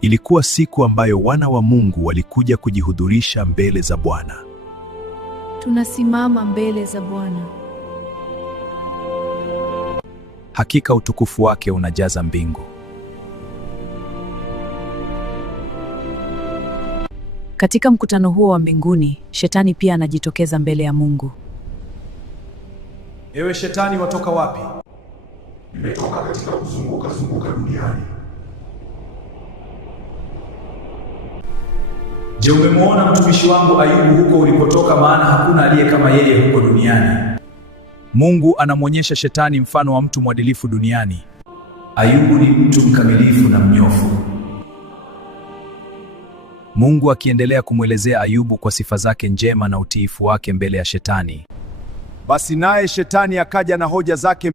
Ilikuwa siku ambayo wana wa Mungu walikuja kujihudhurisha mbele za Bwana. Tunasimama mbele za Bwana. Hakika utukufu wake unajaza mbingu. Katika mkutano huo wa mbinguni, Shetani pia anajitokeza mbele ya Mungu. Ewe Shetani, watoka wapi? Nimetoka katika kuzunguka duniani. Je, umemwona mtumishi wangu Ayubu huko ulipotoka? Maana hakuna aliye kama yeye huko duniani. Mungu anamwonyesha Shetani mfano wa mtu mwadilifu duniani. Ayubu ni mtu mkamilifu na mnyofu. Mungu akiendelea kumwelezea Ayubu kwa sifa zake njema na utiifu wake mbele ya Shetani. Basi naye Shetani akaja na hoja zake